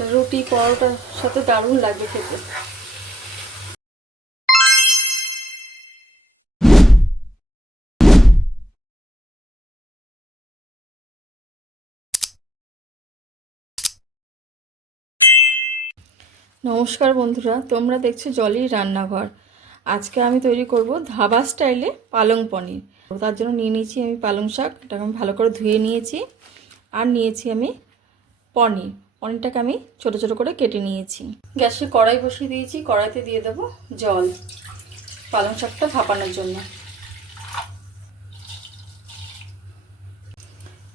রুটি পরোটার সাথে দারুণ লাগবে খেতে। নমস্কার বন্ধুরা, তোমরা দেখছো জলির রান্নাঘর। আজকে আমি তৈরি করব ধাবা স্টাইলে পালং পনির। তার জন্য নিয়ে নিয়েছি আমি পালং শাক, এটাকে আমি ভালো করে ধুয়ে নিয়েছি। আর নিয়েছি আমি পনিরটাকে আমি ছোট ছোট করে কেটে নিয়েছি। গ্যাসে কড়াই বসিয়ে দিয়েছি, কড়াইতে দিয়ে দেবো জল পালং শাকটা ভাপানোর জন্য।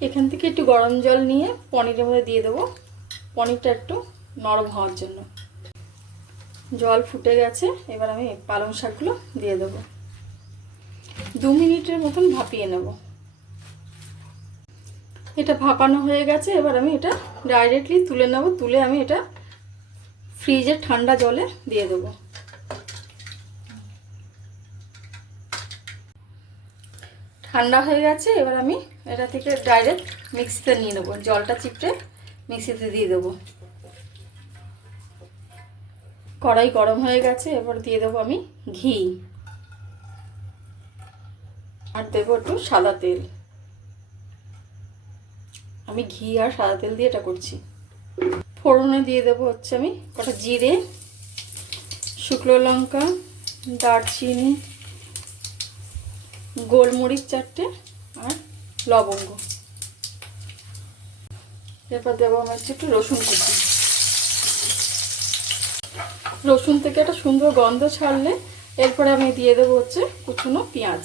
এখান থেকে একটু গরম জল নিয়ে পনিরের মধ্যে দিয়ে দেবো, পনিরটা একটু নরম হওয়ার জন্য। জল ফুটে গেছে, এবার আমি পালং শাকগুলো দিয়ে দেবো। 2 মিনিটের মতন ভাপিয়ে নেব। এটা ভাপানো হয়ে গেছে, এবার আমি এটা ডাইরেক্টলি তুলে নেব। তুলে আমি এটা ফ্রিজের ঠান্ডা জলে দিয়ে দেবো। ঠান্ডা হয়ে গেছে, এবার আমি এটা থেকে ডাইরেক্ট মিক্সিতে নিয়ে নেবো। জলটা চিপটে মিক্সিতে দিয়ে দেবো। কড়াই গরম হয়ে গেছে, এবার দিয়ে দেবো আমি ঘি, আর দেবো একটু সাদা তেল। আমি ঘি আর সাদা তেল দিয়ে এটা করছি। ফোড়নে দিয়ে দেবো হচ্ছে আমি কটা জিরে, শুকনো লঙ্কা, দারচিনি, গোলমরিচ 4টে আর লবঙ্গ। এরপর দেবো আমি একটু রসুন কুচি। রসুন থেকে একটা সুন্দর গন্ধ ছাড়লে এরপরে আমি দিয়ে দেবো হচ্ছে কুচনো পেঁয়াজ।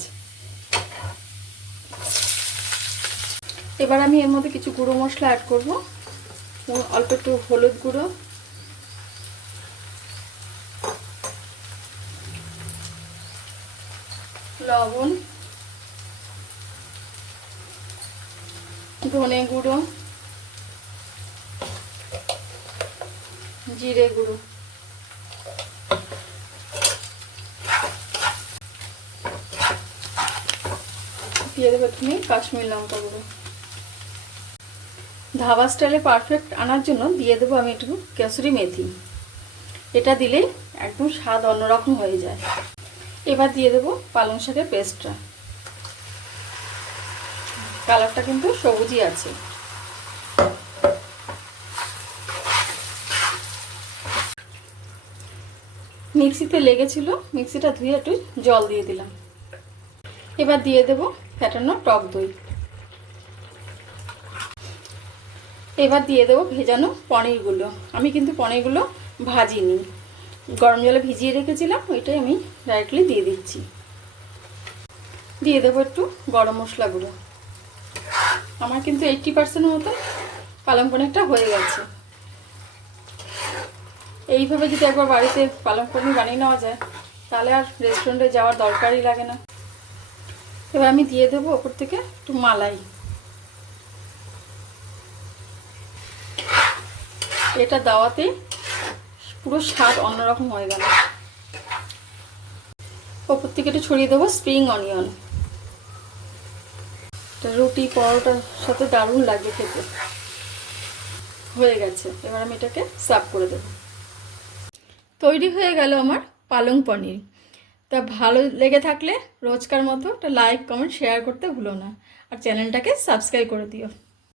এবার আমি এর মধ্যে কিছু গুঁড়ো মশলা অ্যাড করব। অল্প একটু হলুদ গুঁড়ো, লবণ, ধনে গুঁড়ো, জিরে গুঁড়ো, দিয়ে দেবো তুমি কাশ্মীর লঙ্কা গুঁড়ো। ধাবা স্টাইলে পারফেক্ট আনার জন্য দিয়ে দেবো আমি একটু কসুরি মেথি। এটা দিলেই একদম স্বাদ অন্যরকম হয়ে যায়। এবার দিয়ে দেবো পালং শাকের পেস্টটা। কালারটা কিন্তু সবুজই আছে। মিক্সিতে লেগেছিল, মিক্সিটা ধুয়ে একটু জল দিয়ে দিলাম। এবার দিয়ে দেবো ফ্যাটানো টক দই। এবার দিয়ে দেবো ভেজানো পনিরগুলো। আমি কিন্তু পনিরগুলো ভাজিনি, গরম জলে ভিজিয়ে রেখেছিলাম, ওইটাই আমি ডাইরেক্টলি দিয়ে দিচ্ছি। দিয়ে দেবো একটু গরম মশলা গুঁড়ো। আমার কিন্তু 80% মতো পালং পনিরটা হয়ে গেছে। এইভাবে যদি একবার বাড়িতে পালং পনির বানিয়ে নেওয়া যায়, তাহলে আর রেস্টুরেন্টে যাওয়ার দরকারই লাগে না। এবার আমি দিয়ে দেবো ওপর থেকে একটু মালাই। এটা দেওয়াতে পুরো স্বাদ অন্যরকম হয়ে গেল। ওপর থেকে একটু ছড়িয়ে দেবো স্প্রিং অনিয়ন। রুটি পরোটার সাথে দারুণ লাগবে খেতে। হয়ে গেছে, এবার আমি এটাকে সার্ভ করে দেবো। তৈরি হয়ে গেল আমার পালং পনির। তা ভালো লেগে থাকলে রোজকার মতো একটা লাইক, কমেন্ট, শেয়ার করতে ভুলো না। আর চ্যানেলটাকে সাবস্ক্রাইব করে দিও।